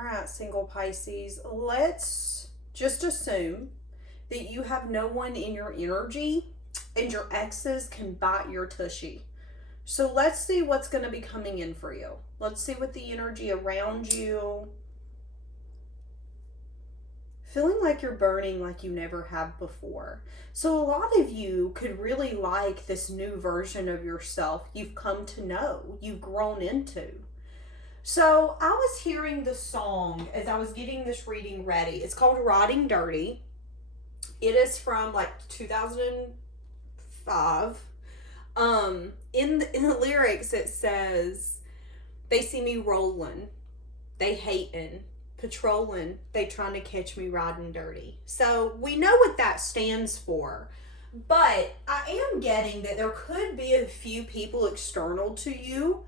All right, single Pisces, let's just assume that you have no one in your energy and your exes can bite your tushy. So let's see what's going to be coming in for you. Let's see what the energy around you. Feeling like you're burning like you never have before. So a lot of you could really like this new version of yourself you've come to know, you've grown into. So I was hearing the song as I was getting this reading ready. It's called Riding Dirty. It is from like 2005. In the lyrics it says, they see me rolling, they hating, patrolling, they trying to catch me riding dirty. So we know what that stands for. But I am getting that there could be a few people external to you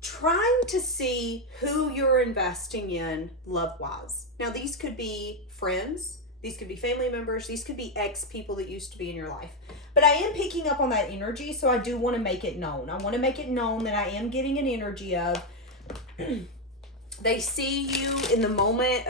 trying to see who you're investing in love-wise. Now, these could be friends, these could be family members, these could be ex-people that used to be in your life. But I am picking up on that energy, so I do want to make it known. I want to make it known that I am getting an energy of they see you in the moment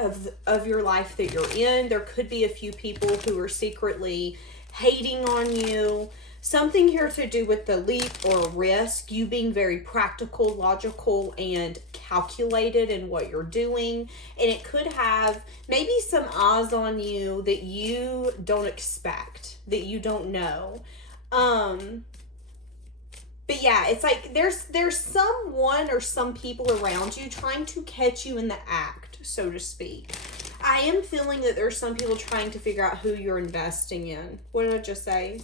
of your life that you're in. There could be a few people who are secretly hating on you. Something here to do with the leap or risk, you being very practical, logical, and calculated in what you're doing. And it could have maybe some eyes on you that you don't expect, that you don't know. But yeah, it's like there's someone or some people around you trying to catch you in the act, so to speak. I am feeling that there's some people trying to figure out who you're investing in. What did I just say?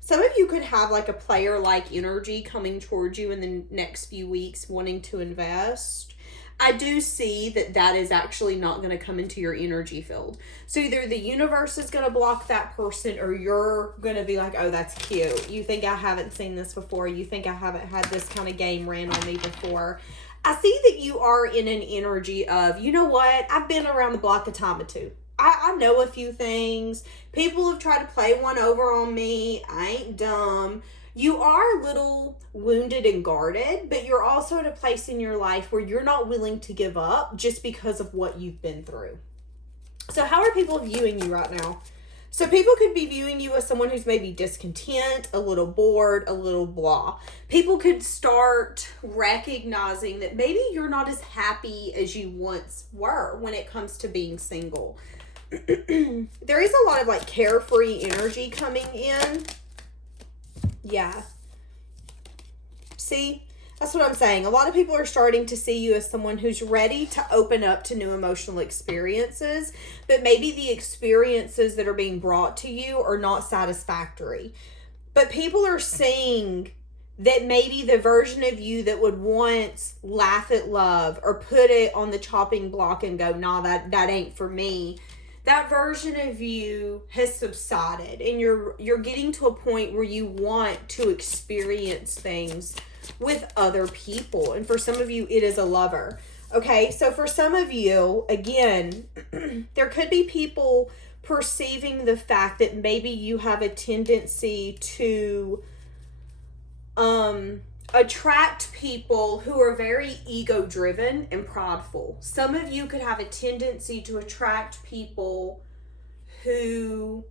Some of you could have like a player-like energy coming towards you in the next few weeks wanting to invest. I do see that that is actually not going to come into your energy field. So either the universe is going to block that person or you're going to be like, oh, that's cute. You think I haven't seen this before. You think I haven't had this kind of game ran on me before. I see that you are in an energy of, you know what? I've been around the block a time or two. I know a few things. People have tried to play one over on me. I ain't dumb. You are a little wounded and guarded, but you're also at a place in your life where you're not willing to give up just because of what you've been through. So how are people viewing you right now? So people could be viewing you as someone who's maybe discontent, a little bored, a little blah. People could start recognizing that maybe you're not as happy as you once were when it comes to being single. There is a lot of like carefree energy coming in. Yeah. See, that's what I'm saying. A lot of people are starting to see you as someone who's ready to open up to new emotional experiences, but maybe the experiences that are being brought to you are not satisfactory. But people are seeing that maybe the version of you that would once laugh at love or put it on the chopping block and go, nah, that ain't for me. That version of you has subsided and you're getting to a point where you want to experience things with other people. And for some of you, it is a lover. Okay, so for some of you, again, there could be people perceiving the fact that maybe you have a tendency to attract people who are very ego-driven and prideful. Some of you could have a tendency to attract people who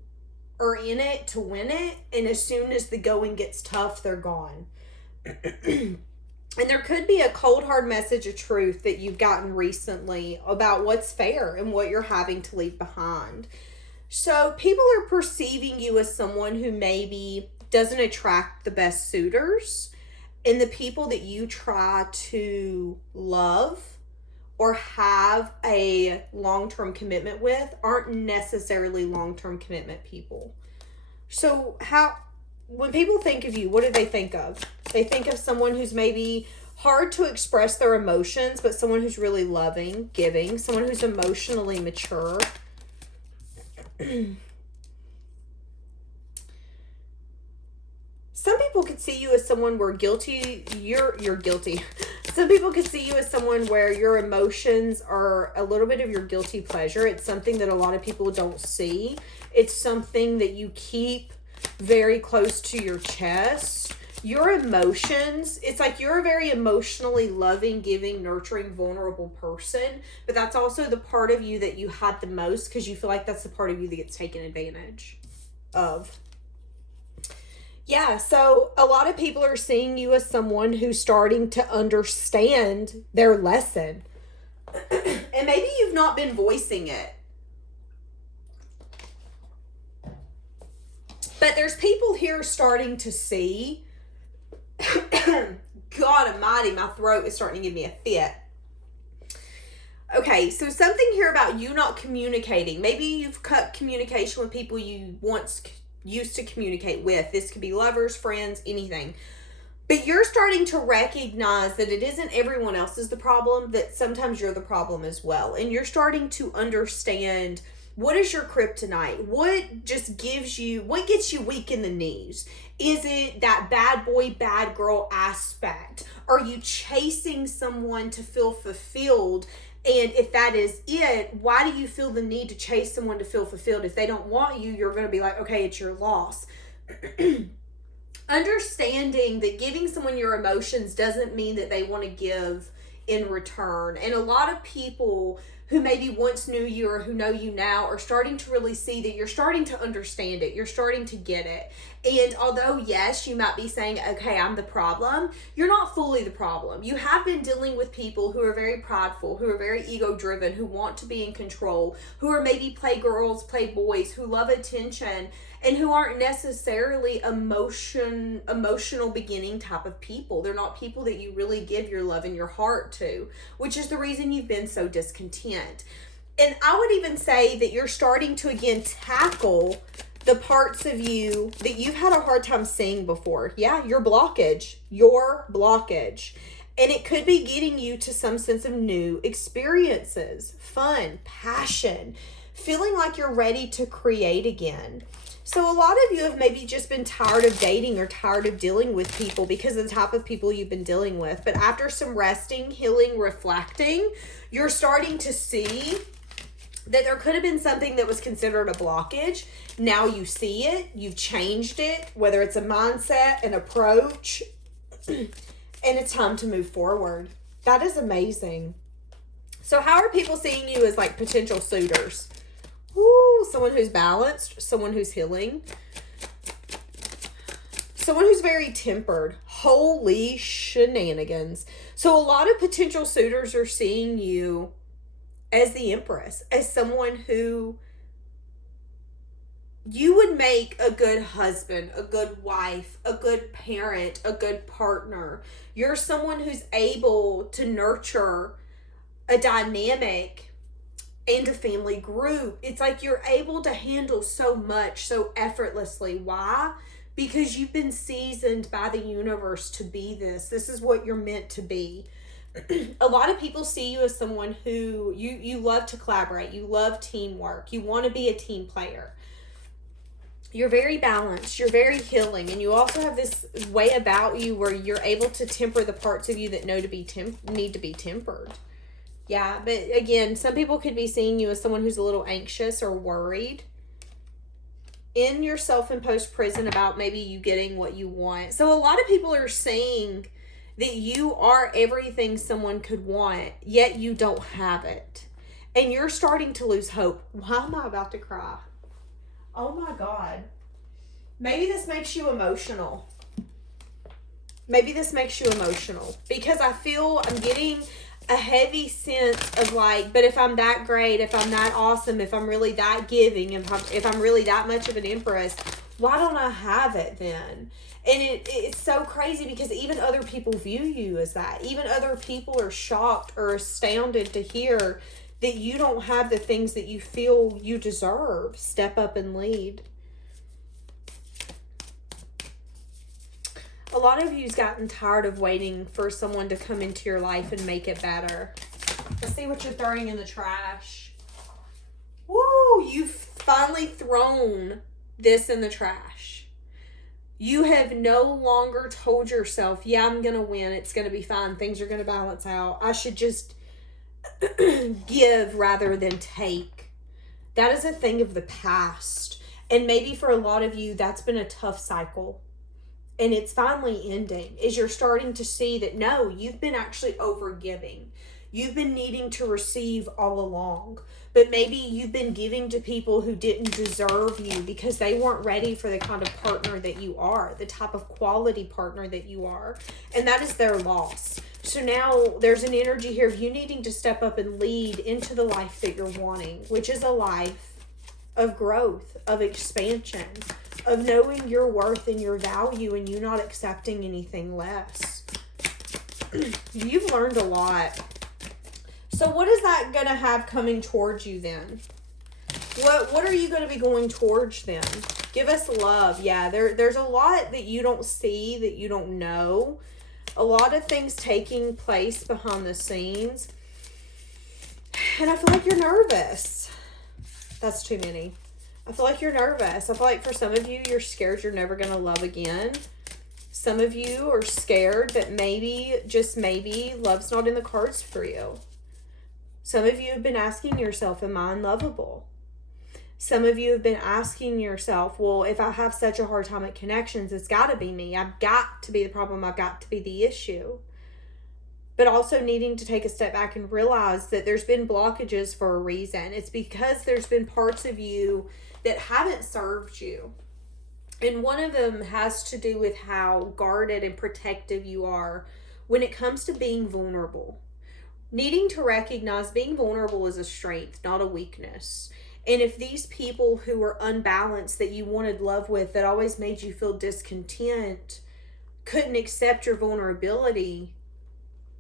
are in it to win it, and as soon as the going gets tough, they're gone. And there could be a cold, hard message of truth that you've gotten recently about what's fair and what you're having to leave behind. So people are perceiving you as someone who maybe doesn't attract the best suitors, and the people that you try to love or have a long-term commitment with aren't necessarily long-term commitment people. So when people think of you, what do they think of? They think of someone who's maybe hard to express their emotions, but someone who's really loving, giving, someone who's emotionally mature. Some people could see you as someone where you're guilty. Some people could see you as someone where your emotions are a little bit of your guilty pleasure. It's something that a lot of people don't see. It's something that you keep very close to your chest. your emotions, it's like you're a very emotionally loving, giving, nurturing, vulnerable person, but that's also the part of you that you hide the most because you feel like that's the part of you that gets taken advantage of. Yeah, so a lot of people are seeing you as someone who's starting to understand their lesson. And maybe you've not been voicing it. But there's people here starting to see. God almighty, my throat is starting to give me a fit. Okay, so something here about you not communicating. Maybe you've cut communication with people you once used to communicate with. This could be lovers, friends, anything. But you're starting to recognize that it isn't everyone else is the problem, that sometimes you're the problem as well. And you're starting to understand what is your kryptonite? What just gives you, what gets you weak in the knees? Is it that bad boy, bad girl aspect? Are you chasing someone to feel fulfilled? And if that is it, why do you feel the need to chase someone to feel fulfilled? If they don't want you, you're going to be like, okay, it's your loss. Understanding that giving someone your emotions doesn't mean that they want to give in return. And a lot of people who maybe once knew you or who know you now are starting to really see that you're starting to understand it. You're starting to get it. And although, yes, you might be saying, okay, I'm the problem, you're not fully the problem. You have been dealing with people who are very prideful, who are very ego-driven, who want to be in control, who are maybe playgirls, playboys, who love attention, and who aren't necessarily emotional beginning type of people. They're not people that you really give your love and your heart to, which is the reason you've been so discontent. And I would even say that you're starting to, again, tackle the parts of you that you've had a hard time seeing before. Yeah, your blockage. And it could be getting you to some sense of new experiences, fun, passion, feeling like you're ready to create again. So a lot of you have maybe just been tired of dating or tired of dealing with people because of the type of people you've been dealing with. But after some resting, healing, reflecting, you're starting to see that there could have been something that was considered a blockage. Now you see it, you've changed it, whether it's a mindset, an approach, and it's time to move forward. That is amazing. So how are people seeing you as like potential suitors? Ooh, someone who's balanced, someone who's healing, someone who's very tempered. Holy shenanigans. So a lot of potential suitors are seeing you as the Empress, as someone who you would make a good husband, a good wife, a good parent, a good partner. You're someone who's able to nurture a dynamic and a family group. It's like you're able to handle so much so effortlessly. Why? Because you've been seasoned by the universe to be this. This is what you're meant to be. A lot of people see you as someone who you love to collaborate. You love teamwork. You want to be a team player. You're very balanced. You're very healing. And you also have this way about you where you're able to temper the parts of you that need to be tempered. Yeah, but again, some people could be seeing you as someone who's a little anxious or worried in your self-imposed prison about maybe you getting what you want. So a lot of people are saying that you are everything someone could want, yet you don't have it. And you're starting to lose hope. Why am I about to cry? Oh my God. Maybe this makes you emotional. Because I feel I'm getting a heavy sense of like, but if I'm that great, if I'm that awesome, if I'm really that giving, if I'm really that much of an empress, why don't I have it then? And it's so crazy because even other people view you as that. Even other people are shocked or astounded to hear that you don't have the things that you feel you deserve. Step up and lead. A lot of you's gotten tired of waiting for someone to come into your life and make it better. Let's see what you're throwing in the trash. Woo! You've finally thrown this in the trash. You have no longer told yourself, yeah, I'm going to win. It's going to be fine. Things are going to balance out. I should just give rather than take. That is a thing of the past. And maybe for a lot of you, that's been a tough cycle. and it's finally ending, is you're starting to see that no, you've been actually overgiving. You've been needing to receive all along, but maybe you've been giving to people who didn't deserve you because they weren't ready for the kind of partner that you are, the type of quality partner that you are, and that is their loss. So now there's an energy here of you needing to step up and lead into the life that you're wanting, which is a life of growth, of expansion, of knowing your worth and your value and you not accepting anything less. You've learned a lot. So what is that going to have coming towards you then? What are you going to be going towards then? Give us love. Yeah, there's a lot that you don't see, that you don't know. A lot of things taking place behind the scenes. And I feel like you're nervous. That's too many. I feel like you're nervous. I feel like for some of you, you're scared you're never going to love again. Some of you are scared that maybe, just maybe, love's not in the cards for you. Some of you have been asking yourself, am I unlovable? Some of you have been asking yourself, well, if I have such a hard time at connections, it's got to be me. I've got to be the problem. I've got to be the issue. But also needing to take a step back and realize that there's been blockages for a reason. It's because there's been parts of you that haven't served you. And one of them has to do with how guarded and protective you are when it comes to being vulnerable. Needing to recognize being vulnerable is a strength, not a weakness. And if these people who were unbalanced that you wanted love with, that always made you feel discontent, couldn't accept your vulnerability,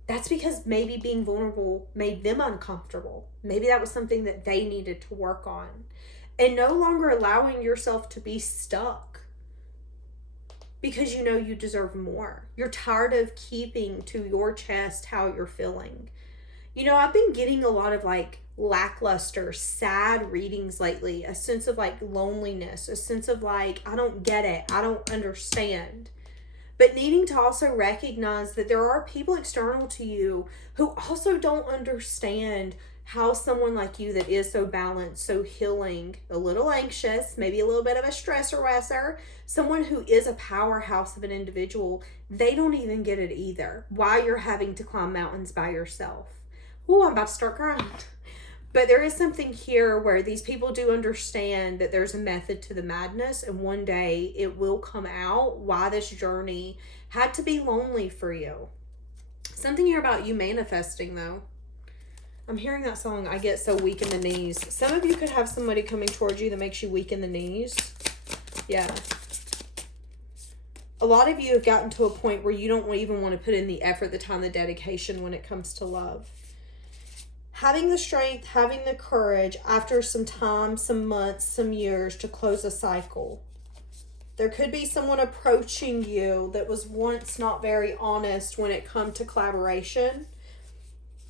that's because maybe being vulnerable made them uncomfortable. Maybe that was something that they needed to work on. And no longer allowing yourself to be stuck because you know you deserve more. You're tired of keeping to your chest how you're feeling. You know, I've been getting a lot of like lackluster, sad readings lately. A sense of like loneliness, a sense of like, I don't get it. I don't understand. But needing to also recognize that there are people external to you who also don't understand how someone like you that is so balanced, so healing, a little anxious, maybe a little bit of a stressor, someone who is a powerhouse of an individual, they don't even get it either. Why you're having to climb mountains by yourself. Oh, I'm about to start crying. But there is something here where these people do understand that there's a method to the madness, and one day it will come out why this journey had to be lonely for you. Something here about you manifesting, though. I'm hearing that song, I Get So Weak in the Knees. Some of you could have somebody coming towards you that makes you weak in the knees. Yeah. A lot of you have gotten to a point where you don't even want to put in the effort, the time, the dedication when it comes to love. Having the strength, having the courage after some time, some months, some years to close a cycle. There could be someone approaching you that was once not very honest when it comes to collaboration.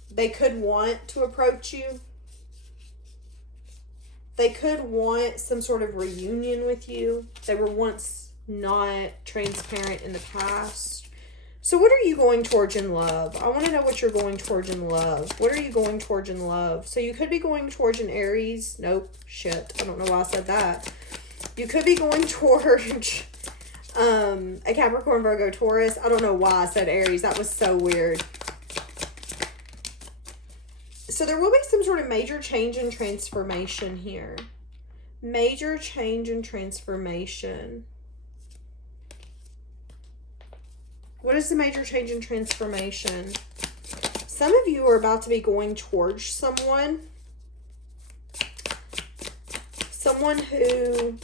They could want to approach you. They could want some sort of reunion with you. They were once not transparent in the past. So what are you going towards in love? I want to know what you're going towards in love. What are you going towards in love? So you could be going towards an Aries. Nope. Shit. I don't know why I said that. You could be going towards a Capricorn, Virgo, Taurus. I don't know why I said Aries. That was so weird. So there will be some sort of major change and transformation here. Major change and transformation. What is the major change and transformation? Some of you are about to be going towards someone. Someone who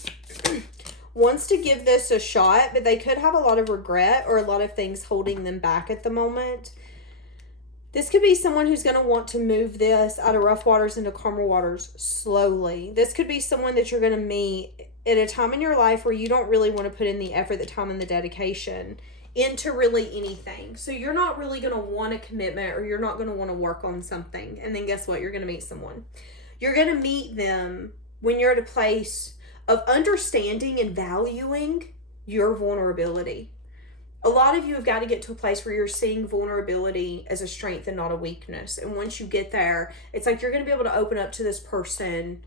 wants to give this a shot, but they could have a lot of regret or a lot of things holding them back at the moment. This could be someone who's going to want to move this out of rough waters into calmer waters slowly. This could be someone that you're going to meet at a time in your life where you don't really want to put in the effort, the time, and the dedication into really anything. So you're not really going to want a commitment, or you're not going to want to work on something. And then guess what? You're going to meet someone. You're going to meet them when you're at a place of understanding and valuing your vulnerability. A lot of you have got to get to a place where you're seeing vulnerability as a strength and not a weakness. And once you get there, it's like you're going to be able to open up to this person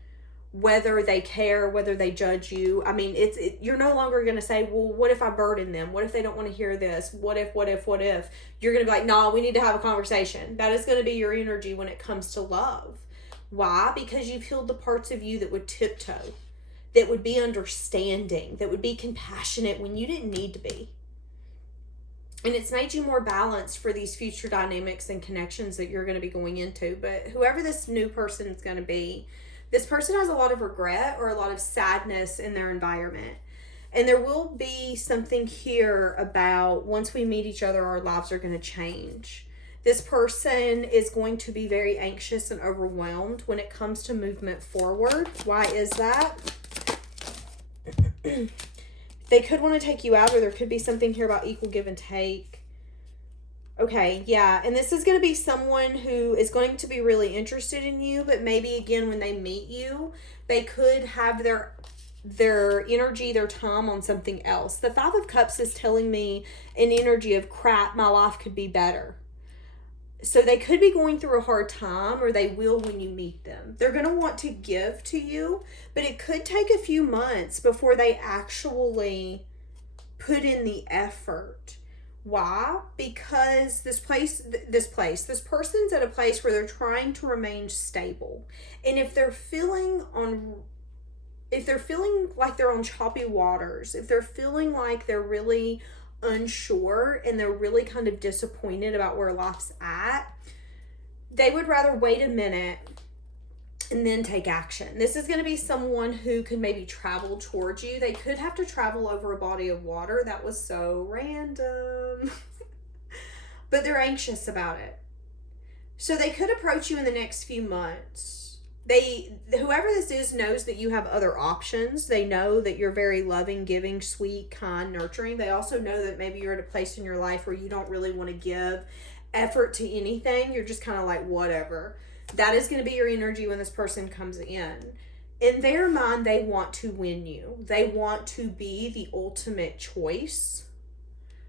whether they care, whether they judge you. I mean, you're no longer going to say, well, what if I burden them? What if they don't want to hear this? What if? You're going to be like, no, we need to have a conversation. That is going to be your energy when it comes to love. Why? Because you've healed the parts of you that would tiptoe, that would be understanding, that would be compassionate when you didn't need to be. And it's made you more balanced for these future dynamics and connections that you're going to be going into. But whoever this new person is going to be, this person has a lot of regret or a lot of sadness in their environment. And there will be something here about once we meet each other, our lives are going to change. This person is going to be very anxious and overwhelmed when it comes to movement forward. Why is that? They could want to take you out, or there could be something here about equal give and take. Okay, yeah. And this is going to be someone who is going to be really interested in you, but maybe again, when they meet you, they could have their energy, their time on something else. The Five of Cups is telling me an energy of crap, my life could be better. So they could be going through a hard time, or they will when you meet them. They're going to want to give to you, but it could take a few months before they actually put in the effort. Why? Because this person's at a place where they're trying to remain stable. And if they're feeling like they're on choppy waters, if they're feeling like they're really unsure and they're really kind of disappointed about where life's at, they would rather wait a minute and then take action. This is going to be someone who could maybe travel towards you. They could have to travel over a body of water. That was so random. But they're anxious about it. So they could approach you in the next few months. Whoever this is knows that you have other options. They know that you're very loving, giving, sweet, kind, nurturing. They also know that maybe you're at a place in your life where you don't really want to give effort to anything. You're just kind of like, whatever. That is going to be your energy when this person comes in. In their mind, they want to win you. They want to be the ultimate choice.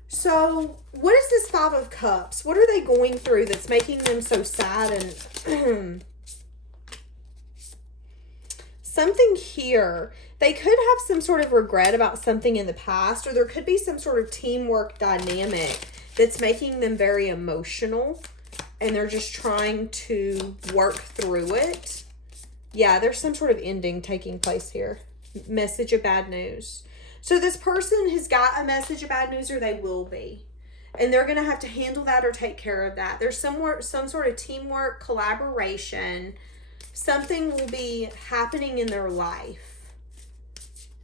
So what is this Five of Cups? What are they going through that's making them so sad and... something here, they could have some sort of regret about something in the past, or there could be some sort of teamwork dynamic that's making them very emotional, and they're just trying to work through it. Yeah, there's some sort of ending taking place here. Message of bad news. So this person has got a message of bad news, or they will be. And they're going to have to handle that or take care of that. There's some sort of teamwork, collaboration. Something will be happening in their life,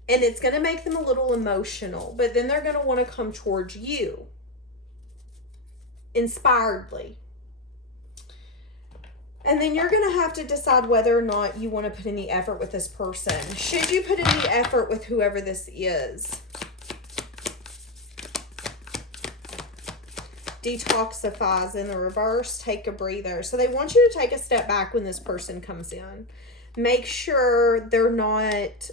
and it's going to make them a little emotional, but then they're going to want to come towards you inspiredly. And then you're going to have to decide whether or not you want to put in the effort with this person. Should you put in the effort with whoever this is? Detoxifies in the reverse. Take a breather. So they want you to take a step back when this person comes in. Make sure they're not,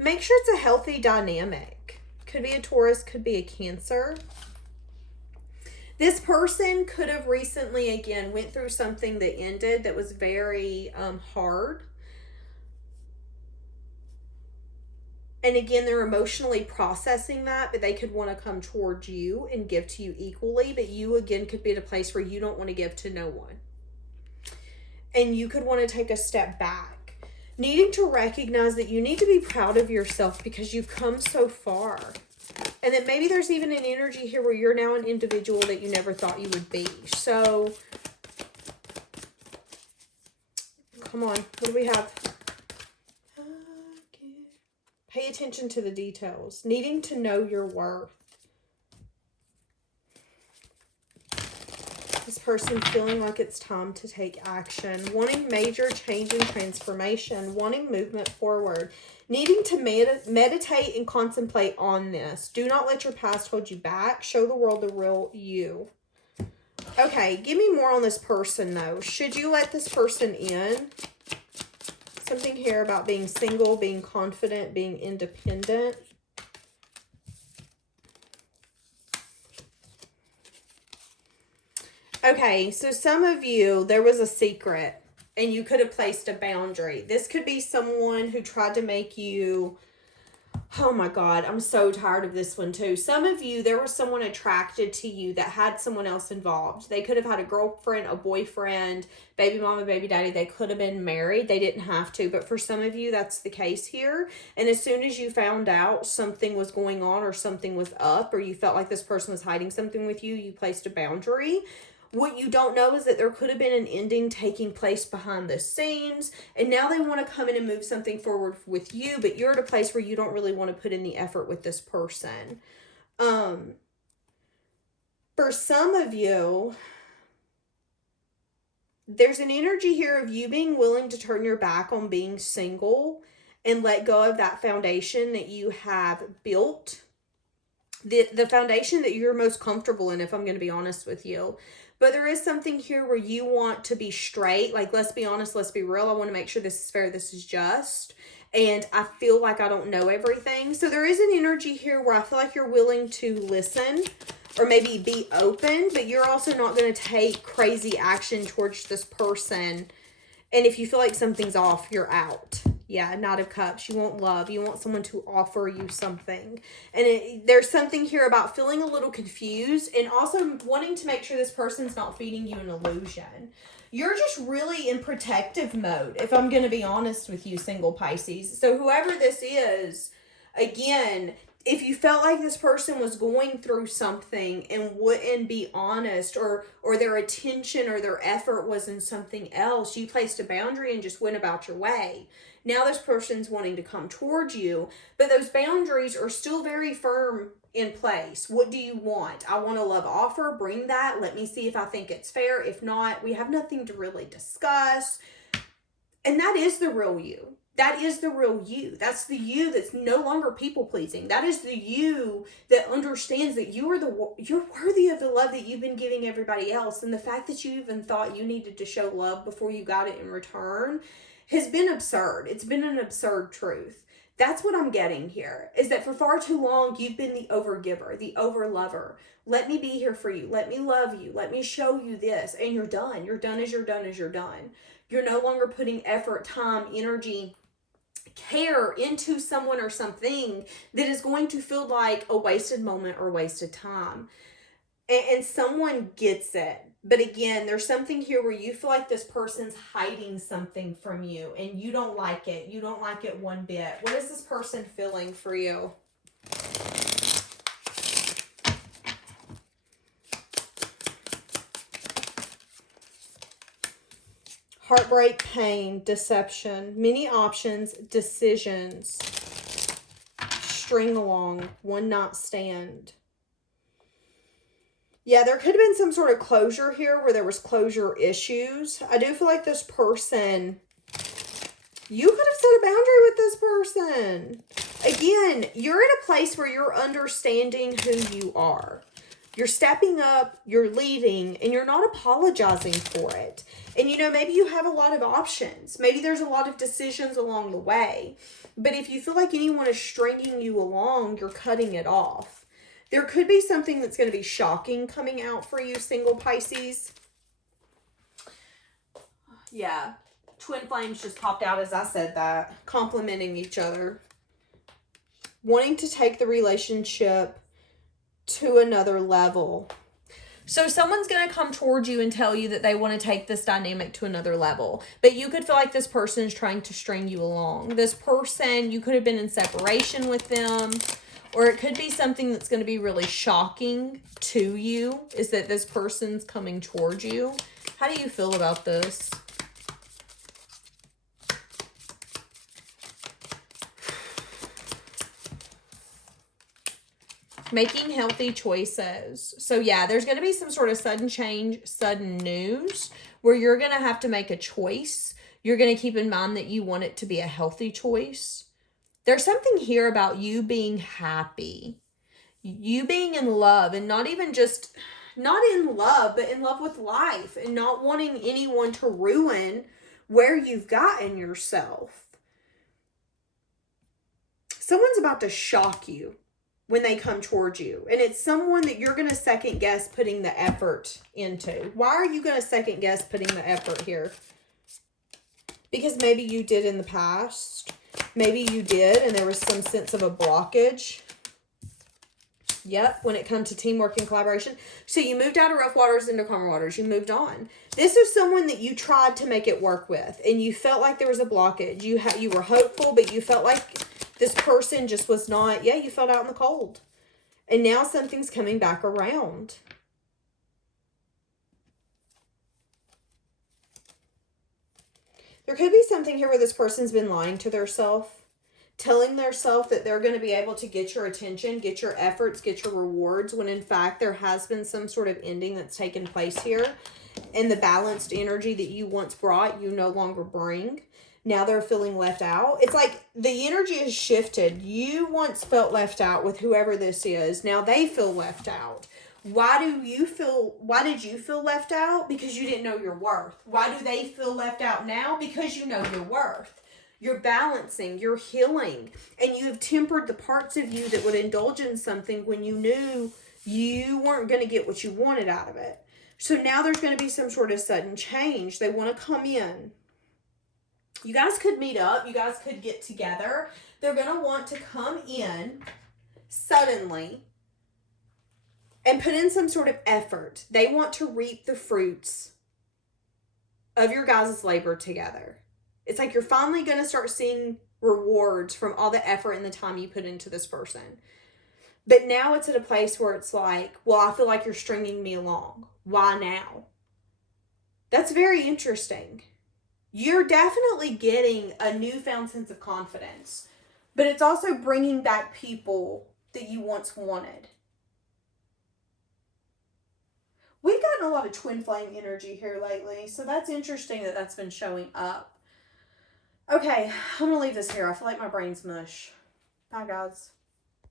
make sure it's a healthy dynamic. Could be a Taurus, could be a Cancer. This person could have recently, again, went through something that ended that was very hard. And again, they're emotionally processing that, but they could want to come towards you and give to you equally. But you, again, could be at a place where you don't want to give to no one. And you could want to take a step back. Needing to recognize that you need to be proud of yourself because you've come so far. And that maybe there's even an energy here where you're now an individual that you never thought you would be. So, come on. What do we have? Pay attention to the details. Needing to know your worth. This person feeling like it's time to take action. Wanting major change and transformation. Wanting movement forward. Needing to meditate and contemplate on this. Do not let your past hold you back. Show the world the real you. Okay, give me more on this person though. Should you let this person in? Something here about being single, being confident, being independent. Okay, so some of you, there was a secret. and you could have placed a boundary. This could be someone who tried to make you, oh my God, I'm so tired of this one too. Some of you, there was someone attracted to you that had someone else involved. They could have had a girlfriend, a boyfriend, baby mama, baby daddy. They could have been married. They didn't have to, but for some of you, that's the case here. And as soon as you found out something was going on or something was up, or you felt like this person was hiding something with you, you placed a boundary. What you don't know is that there could have been an ending taking place behind the scenes, and now they want to come in and move something forward with you, but you're at a place where you don't really want to put in the effort with this person. For some of you, there's an energy here of you being willing to turn your back on being single and let go of that foundation that you have built. The foundation that you're most comfortable in, if I'm going to be honest with you. But there is something here where you want to be straight. Like, let's be honest, let's be real. I want to make sure this is fair, this is just. And I feel like I don't know everything. So there is an energy here where I feel like you're willing to listen or maybe be open, but you're also not going to take crazy action towards this person. And if you feel like something's off, you're out. Yeah, Knight of Cups. You want love. You want someone to offer you something. And there's something here about feeling a little confused and also wanting to make sure this person's not feeding you an illusion. You're just really in protective mode, if I'm going to be honest with you, single Pisces. So whoever this is, again, if you felt like this person was going through something and wouldn't be honest, or their attention or their effort was in something else, you placed a boundary and just went about your way. Now this person's wanting to come towards you, but those boundaries are still very firm in place. What do you want? I want a love offer. Bring that. Let me see if I think it's fair. If not, we have nothing to really discuss. And that is the real you. That is the real you. That's the you that's no longer people pleasing. That is the you that understands that you're worthy of the love that you've been giving everybody else. And the fact that you even thought you needed to show love before you got it in return has been absurd. It's been an absurd truth. That's what I'm getting here, is that for far too long, you've been the overgiver, the overlover. Let me be here for you. Let me love you. Let me show you this. And you're done. You're done as you're done as you're done. You're no longer putting effort, time, energy, care into someone or something that is going to feel like a wasted moment or wasted time. And someone gets it. But again, there's something here where you feel like this person's hiding something from you and you don't like it. You don't like it one bit. What is this person feeling for you? Heartbreak, pain, deception, many options, decisions, string along, one night stand. Yeah, there could have been some sort of closure here where there was closure issues. I do feel like this person, you could have set a boundary with this person. Again, you're in a place where you're understanding who you are. You're stepping up, you're leading, and you're not apologizing for it. And, you know, maybe you have a lot of options. Maybe there's a lot of decisions along the way. But if you feel like anyone is stringing you along, you're cutting it off. There could be something that's going to be shocking coming out for you, single Pisces. Yeah. Twin flames just popped out as I said that. Complimenting each other. Wanting to take the relationship to another level. So someone's going to come towards you and tell you that they want to take this dynamic to another level. But you could feel like this person is trying to string you along. This person, you could have been in separation with them. Or it could be something that's going to be really shocking to you, is that this person's coming towards you. How do you feel about this? Making healthy choices. So yeah, there's going to be some sort of sudden change, sudden news, where you're going to have to make a choice. You're going to keep in mind that you want it to be a healthy choice. There's something here about you being happy, you being in love, and not even just, not in love, but in love with life, and not wanting anyone to ruin where you've gotten yourself. Someone's about to shock you when they come towards you, and it's someone that you're going to second guess putting the effort into. Why are you going to second guess putting the effort here? Because maybe you did in the past. Maybe you did, and there was some sense of a blockage. Yep, when it comes to teamwork and collaboration. So you moved out of rough waters into calmer waters. You moved on. This is someone that you tried to make it work with, and you felt like there was a blockage. You were hopeful, but you felt like this person just was not. Yeah, you felt out in the cold. And now something's coming back around. There could be something here where this person's been lying to themselves, telling themselves that they're going to be able to get your attention, get your efforts, get your rewards, when in fact there has been some sort of ending that's taken place here. And the balanced energy that you once brought, you no longer bring. Now they're feeling left out. It's like the energy has shifted. You once felt left out with whoever this is. Now they feel left out. Why did you feel left out? Because you didn't know your worth. Why do they feel left out now? Because you know your worth. You're balancing, you're healing, and you have tempered the parts of you that would indulge in something when you knew you weren't going to get what you wanted out of it. So now there's going to be some sort of sudden change. They want to come in. You guys could meet up. You guys could get together. They're going to want to come in suddenly and put in some sort of effort. They want to reap the fruits of your guys' labor together. It's like you're finally going to start seeing rewards from all the effort and the time you put into this person. But now it's at a place where it's like, well, I feel like you're stringing me along. Why now? That's very interesting. You're definitely getting a newfound sense of confidence. But it's also bringing back people that you once wanted. We've gotten a lot of twin flame energy here lately. So that's interesting that that's been showing up. Okay, I'm going to leave this here. I feel like my brain's mush. Bye, guys.